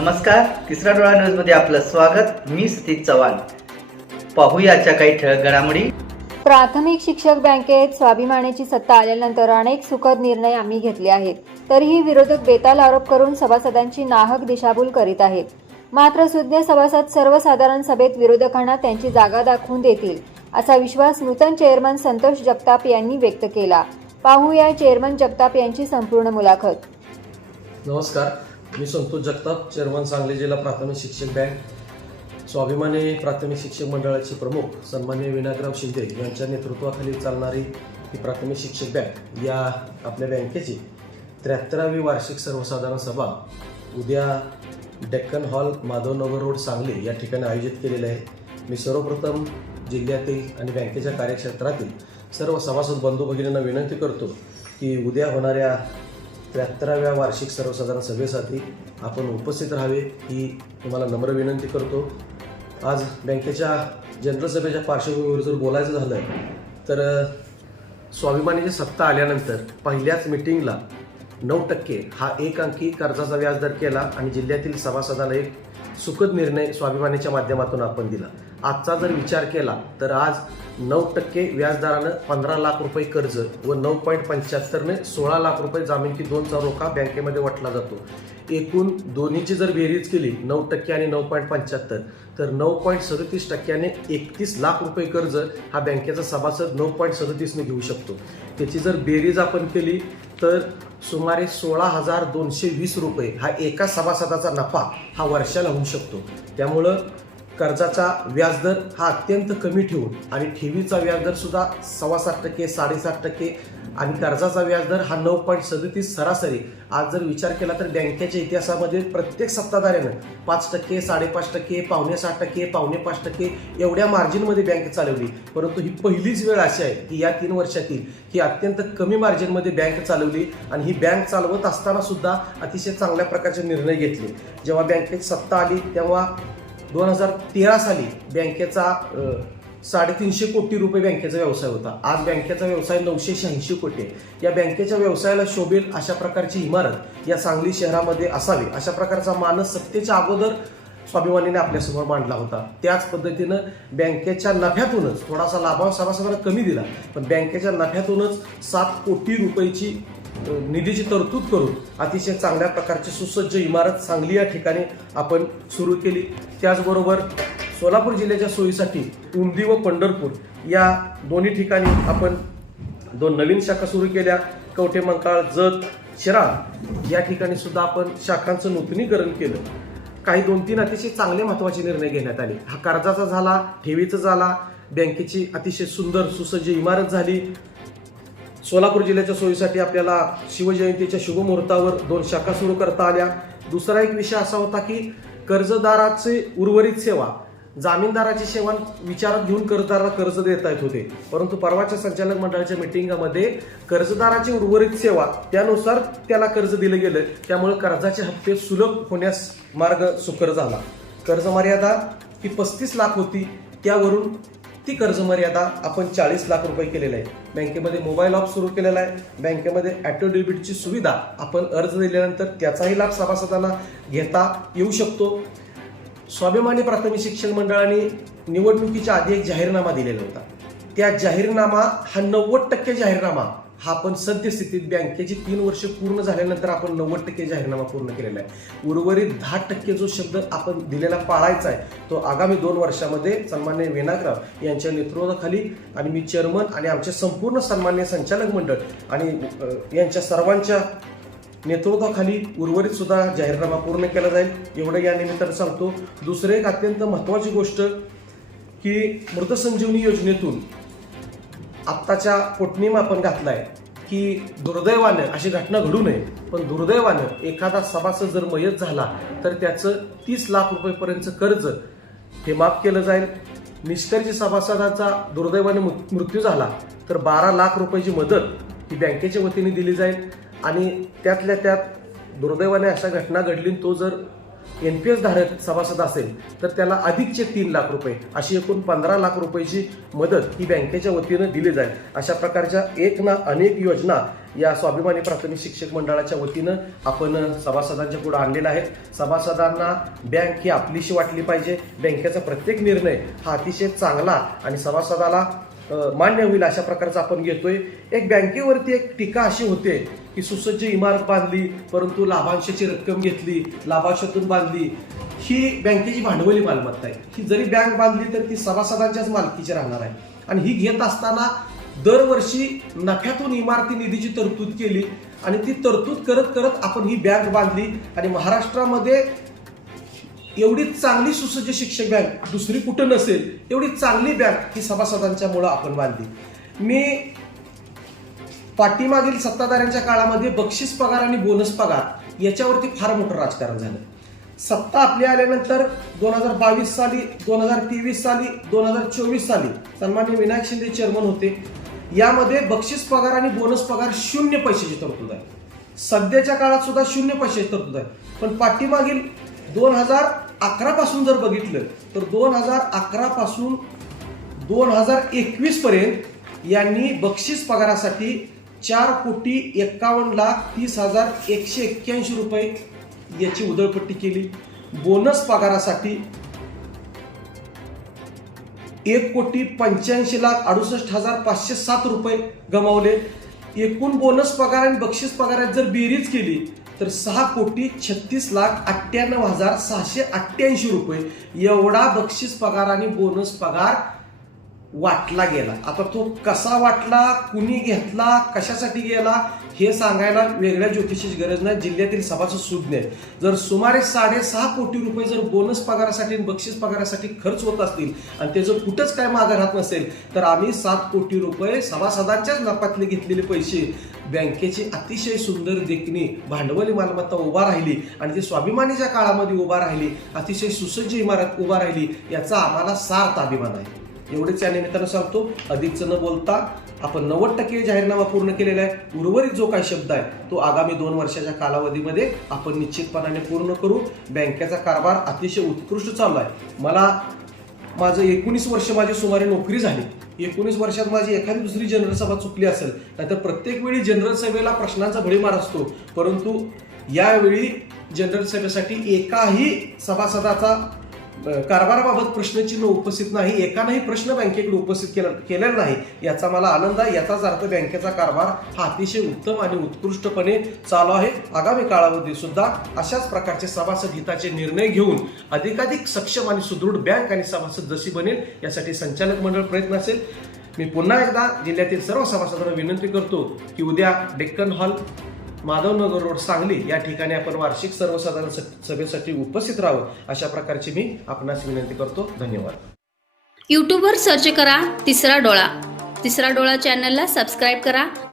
नमस्कार तिसरा डोळा न्यूजमध्ये आपलं स्वागत. मी सतीश चव्हाण. पाहूया आजच्या काही ठळक घडामोडी. प्राथमिक शिक्षक बँकेत स्वाभिमानाची सत्ता आल्यानंतर अनेक सुखद निर्णय आम्ही घेतले आहेत. तरीही विरोधक बेताल आरोप करून सभासदांची नाहक दिशाभूल करीत आहेत. मात्र सुज्ञ सभासद सर्वसाधारण सभेत विरोधकांना त्यांची जागा दाखवून देतील असा विश्वास नूतन चेअरमन संतोष जगताप यांनी व्यक्त केला. पाहूया चेअरमन जगताप यांची संपूर्ण मुलाखत. नमस्कार. मी संतोष जगताप चेअरमन सांगली जिल्हा प्राथमिक शिक्षक बँक. स्वाभिमानी प्राथमिक शिक्षक मंडळाचे प्रमुख सन्मान्य विनायकराव शिंदे यांच्या नेतृत्वाखाली चालणारी ही प्राथमिक शिक्षक बँक या आपल्या बँकेची त्र्याहत्तरावी वार्षिक सर्वसाधारण सभा उद्या डेक्कन हॉल माधवनगर रोड सांगली या ठिकाणी आयोजित केलेली आहे. मी सर्वप्रथम जिल्ह्यातील आणि बँकेच्या कार्यक्षेत्रातील सर्व सभासद बंधू भगिनींना विनंती करतो की उद्या होणाऱ्या त्र्याहत्तराव्या वार्षिक सर्वसाधारण सभेसाठी आपण उपस्थित राहावे ही तुम्हाला नम्र विनंती करतो. आज बँकेच्या जनरल सभेच्या पार्श्वभूमीवर जर बोलायचं झालं तर स्वाभिमानीची सत्ता आल्यानंतर पहिल्याच मिटिंगला नऊ टक्के हा एक अंकी कर्जाचा व्याजदर केला आणि जिल्ह्यातील सभासदाला एक सुखद निर्णय स्वाभिमानीच्या माध्यमातून आपण दिला. आजचा जर विचार केला तर आज नऊ टक्के व्याजदरानं पंधरा लाख रुपये कर्ज व नऊ पॉईंट पंच्याहत्तरने सोळा लाख रुपये जामीन दोनचा रोखा बँकेमध्ये वटला जातो. एकूण दोन्हीची जर बेरीज केली नऊ टक्के आणि नऊ पॉईंट पंच्याहत्तर तर नऊ पॉईंट सदतीस टक्क्याने एकतीस लाख रुपये कर्ज हा बँकेचा सभासद नऊ पॉईंट सदतीसने घेऊ शकतो. त्याची जर बेरीज आपण केली तर सुमारे सोळा हजार दोनशे वीस रुपये हा एका सभासदाचा नफा हा वर्षाला होऊ शकतो. त्यामुळं कर्जाचा व्याजदर हा अत्यंत कमी ठेवून आणि ठेवीचा व्याजदर सुद्धा सव्वा सात टक्के साडेसात टक्के आणि कर्जाचा व्याजदर हा नऊ पॉईंट सदतीस सरासरी. आज जर विचार केला तर बँकेच्या इतिहासामध्ये प्रत्येक सत्ताधाऱ्यानं पाच टक्के साडेपाच टक्के पावणे सात टक्के पावणे पाच टक्के एवढ्या मार्जिनमध्ये बँक चालवली. परंतु ही पहिलीच वेळ अशी आहे की या तीन वर्षातील ही अत्यंत कमी मार्जिनमध्ये बँक चालवली आणि ही बँक चालवत असताना सुद्धा अतिशय चांगल्या प्रकारचे निर्णय घेतले. जेव्हा बँकेत सत्ता आली तेव्हा दोन हजार तेरा साली बँकेचा साडेतीनशे कोटी रुपये बँकेचा व्यवसाय होता. आज बँकेचा व्यवसाय नऊशे शहाऐंशी कोटी आहे. या बँकेच्या व्यवसायाला शोभेल अशा प्रकारची इमारत या सांगली शहरामध्ये असावी अशा प्रकारचा मानस सत्तेच्या अगोदर स्वाभिमानीने आपल्यासमोर मांडला होता. त्याच पद्धतीनं बँकेच्या नफ्यातूनच थोडासा लाभांश सभासदांना कमी दिला पण बँकेच्या नफ्यातूनच सात कोटी रुपयाची निधीची तरतूद करून अतिशय चांगल्या प्रकारची सुसज्ज इमारत सांगली या ठिकाणी आपण सुरू केली. त्याचबरोबर सोलापूर जिल्ह्याच्या सोयीसाठी उमदी व पंढरपूर या दोन्ही ठिकाणी आपण दोन नवीन शाखा सुरू केल्या. कवठे मंकाळ जत शिराळ या ठिकाणी सुद्धा आपण शाखांचं नूतनीकरण केलं. काही दोन तीन अतिशय चांगले महत्त्वाचे निर्णय घेण्यात आले. हा कर्जाचा झाला ठेवीचा झाला. बँकेची अतिशय सुंदर सुसज्ज इमारत झाली. सोलापूर जिल्ह्याच्या सोयीसाठी आपल्याला शिवजयंतीच्या शुभमुहूर्तावर दोन शाखा सुरू करता आल्या. दुसरा एक विषय असा होता की कर्जदाराचे उर्वरित सेवा जामीनदाराची सेवा विचारात घेऊन कर्जदाराला कर्ज देता येत होते. परंतु परवाच्या संचालक मंडळाच्या मिटिंगामध्ये कर्जदाराची उर्वरित सेवा त्यानुसार त्याला कर्ज दिलं गेलं. त्यामुळे कर्जाचे हप्ते सुलभ होण्यास मार्ग सुकर झाला. कर्ज मर्यादा ही पस्तीस लाख होती. त्यावरून ती कर्ज मर्यादा आपण चाळीस लाख रुपये केलेलं आहे. बँकेमध्ये मोबाईल ॲप सुरू केलेला आहे. बँकेमध्ये ॲटो डेबिटची सुविधा आपण अर्ज दिल्यानंतर त्याचाही लाभ सभासदांना घेता येऊ शकतो. स्वाभिमानी प्राथमिक शिक्षण मंडळाने निवडणुकीच्या आधी एक जाहीरनामा दिलेला होता. त्या जाहीरनामा हा नव्वद टक्के जाहीरनामा हा आपण सद्यस्थितीत बँकेची तीन वर्ष पूर्ण झाल्यानंतर आपण नव्वद टक्के जाहीरनामा पूर्ण केलेला आहे. उर्वरित दहा टक्के जो शब्द आपण दिलेला पाळायचा आहे तो आगामी दोन वर्षामध्ये सन्मान्य विनायकराव यांच्या नेतृत्वाखाली आणि मी चेअरमन आणि आमचे संपूर्ण सन्मान्य संचालक मंडळ आणि यांच्या सर्वांच्या नेतृत्वाखाली उर्वरित सुद्धा जाहीरनामा पूर्ण केला जाईल. एवढं या निमित्तानं सांगतो. दुसरं एक अत्यंत महत्त्वाची गोष्ट की मृत संजीवनी योजनेतून आत्ताच्या पोटनियम आपण घातला आहे की दुर्दैवानं अशी घटना घडू नये पण दुर्दैवानं एखादा सभासद जर मयत झाला तर त्याचं तीस लाख रुपयेपर्यंतचं कर्ज हे माफ केलं जाईल. निष्कर्षी सभासदाचा दुर्दैवाने मृ- मृत्यू झाला तर बारा लाख रुपयाची मदत ही बँकेच्या वतीने दिली जाईल. आणि त्यातल्या त्यात दुर्दैवाने अशा घटना घडली तो जर एन पी एस धारक सभासद असेल तर त्याला अधिकचे तीन लाख रुपये अशी एकूण पंधरा लाख रुपयाची मदत ही बँकेच्या वतीनं दिली जाईल. अशा प्रकारच्या एक ना अनेक योजना या स्वाभिमानी प्राथमिक शिक्षक मंडळाच्या वतीनं आपण सभासदांच्या पुढे आणलेला आहे सभासदांना बँक ही आपलीशी वाटली पाहिजे. बँकेचा प्रत्येक निर्णय हा अतिशय चांगला आणि सभासदाला मान्य होईल अशा प्रकारचा आपण घेतोय. एक बँकेवरती एक टीका अशी होते की सुसज्ज इमारत बांधली परंतु लाभांशाची रक्कम घेतली लाभांशातून बांधली. ही बँकेची भांडवली मालमत्ता आहे. ही जरी बँक बांधली तर ती सभासदांच्याच मालकीची राहणार आहे. आणि ही घेत असताना दरवर्षी नफ्यातून इमारती निधीची तरतूद केली आणि ती तरतूद करत करत आपण ही बँक बांधली आणि महाराष्ट्रामध्ये एवढी चांगली सुसज्ज शिक्षक बँक दुसरी कुठं नसेल एवढी चांगली बँक ही सभासदांच्यामुळं आपण बांधली. मी पाठीमागील सत्ताधाऱ्यांच्या काळामध्ये बक्षीस पगार आणि बोनस पगार याच्यावरती फार मोठं राजकारण झालं. सत्ता आपली आल्यानंतर दोन हजार बावीस साली दोन हजार तेवीस साली दोन हजार चोवीस साली सन्मान्य विनायक शिंदे चेअरमन होते. यामध्ये बक्षीस पगार आणि बोनस पगार शून्य पैशाची तरतूद आहे. सध्याच्या काळात सुद्धा शून्य पैशाची तरतूद आहे. पण पाठीमागील दोन हजार अकरा पासून जर बघितलं तर दोन हजार अकरा पासून दोन हजार एकवीस पर्यंत यांनी बक्षीस पगारासाठी चार कोटी एक्कावन्न लाख तीस हजार एकशे एक्क्याऐंशी रुपये याची उधळपट्टी केली. बोनस पगारासाठी एक कोटी पंच्याऐंशी लाख अडुसष्ट हजार पाचशे सात रुपये गमावले. एकूण बोनस पगार आणि बक्षीस पगारात जर बेरीज केली तर सहा कोटी छत्तीस लाख अठ्ठ्याण्णव हजार सहाशे अठ्ठ्याऐंशी रुपये. एवढा बक्षीस पगार आणि बोनस पगार वाटला गेला. आता तो कसा वाटला कुणी घेतला कशासाठी गेला हे सांगायला वेगळ्या ज्योतिषीची गरज नाही. जिल्ह्यातील सभासद सुज्ञ जर सुमारे साडेसहा कोटी रुपये जर बोनस पगारासाठी बक्षीस पगारासाठी खर्च होत असतील आणि त्याचं कुठंच काय मागं राहत नसेल तर आम्ही सात कोटी रुपये सभासदांच्याच नफातले घेतलेले पैसे बँकेची अतिशय सुंदर देखणी भांडवली मालमत्ता उभा राहिली आणि ती स्वाभिमानीच्या काळामध्ये उभा राहिली अतिशय सुसज्ज इमारत उभा राहिली याचा आम्हाला सार्थ अभिमान आहे. एवढेच या निमित्तानं सांगतो अधिकचं न बोलता आपण नव्वद टक्के जाहीरनामा पूर्ण केलेला आहे. उर्वरित जो काही शब्द आहे तो आगामी दोन वर्षाच्या कालावधीमध्ये आपण निश्चितपणाने पूर्ण करू. बँकेचा कारभार अतिशय उत्कृष्ट चालू आहे. मला माझं एकोणीस वर्ष माझी सुमारे नोकरी झाली. एकोणीस वर्षात माझी एखादी दुसरी जनरल सभा चुकली असेल नाहीतर प्रत्येक वेळी जनरल सभेला प्रश्नांचा भडीमार असतो. परंतु यावेळी जनरल सभेसाठी एकाही सभासदाचा कारभाराबाबत प्रश्नचिन्ह उपस्थित नाही एकानंही प्रश्न बँकेकडे उपस्थित केला केलेला नाही. याचा मला आनंद आहे. याचाच अर्थ बँकेचा कारभार हा अतिशय उत्तम आणि उत्कृष्टपणे चालू आहे. आगामी काळामध्ये सुद्धा अशाच प्रकारचे सभासद हिताचे निर्णय घेऊन अधिकाधिक सक्षम आणि सुदृढ बँक आणि सभासद जशी बनेल यासाठी संचालक मंडळ प्रयत्न असेल. मी पुन्हा एकदा जिल्ह्यातील सर्व सभासदांना विनंती करतो की उद्या डेक्कन हॉल माधवनगर रोड सांगली या ठिकाणी आपण वार्षिक सर्वसाधारण सभेसाठी उपस्थित राहावं अशा प्रकारची मी आपणास विनंती करतो. धन्यवाद. यूट्यूबवर सर्च करा तिसरा डोळा. तिसरा डोळा चॅनलला सबस्क्राईब करा.